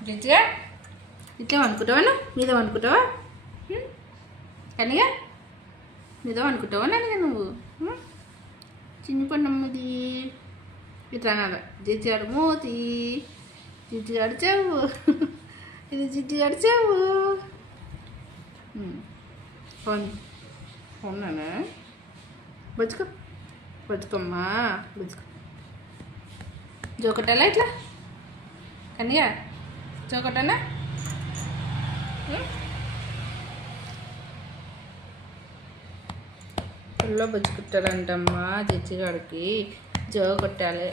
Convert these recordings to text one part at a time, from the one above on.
జిజ్జిగా ఇట్లా అనుకుంటావా మీద అనుకుంటావా కనిగా మీద అనుకుంటావా నన్ను నువ్వు చిన్ని పన్నమ్మది ఇట్లా అనాలి జిజ్జిగాడు మూతి జిజ్జిగాడు చెవు ఇది జిజ్జిగాడు చెవు అవునా బతుకో బతుకమ్మా బతుకో జోకటాలా ఇట్లా కనిగా జోకటానా ఫుల్లో బతుకుతాడంటమ్మా జిజ్జిగాడికి జో కొట్టాలి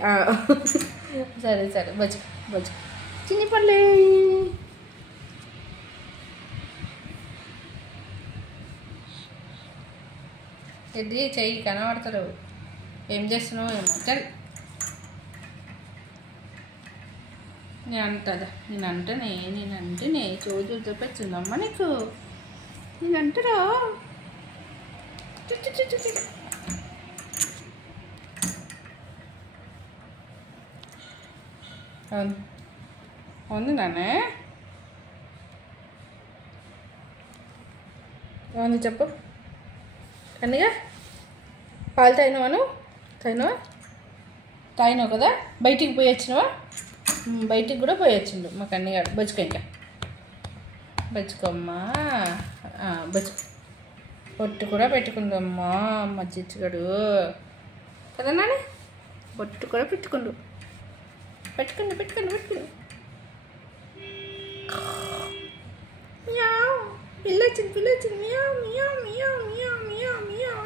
సరే సరే బతుకు బతుకు చిన్ని పళ్ళే ఇది చెయ్యి కనబడతాడు ఏం చేస్తున్నావు ఏమో చల్ నేనంటేనే రోజు చూపించిందమ్మా నీకు నేనంటారా అవును నానే అవును చెప్పు కన్నయ్య పాలు తాగినావా తాగినావు కదా బయటికి పోయి వచ్చినావా బయటికి కూడా పోయి వచ్చిండు మా కన్నయ్యగాడు బజ్జుకో ఇంకా బజ్జుకోమ్మా బజ్జుకో బొట్టు కూడా పెట్టుకుందమ్మా మా జిజ్జిగాడు కదా నాన్న బొట్టు కూడా పెట్టుకుండు పెట్టుకోండి పిల్ల వచ్చింది meow meow meow meow meow meow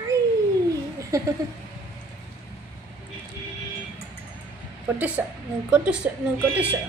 కొట్టిస్తా నేను కొట్టిస్తా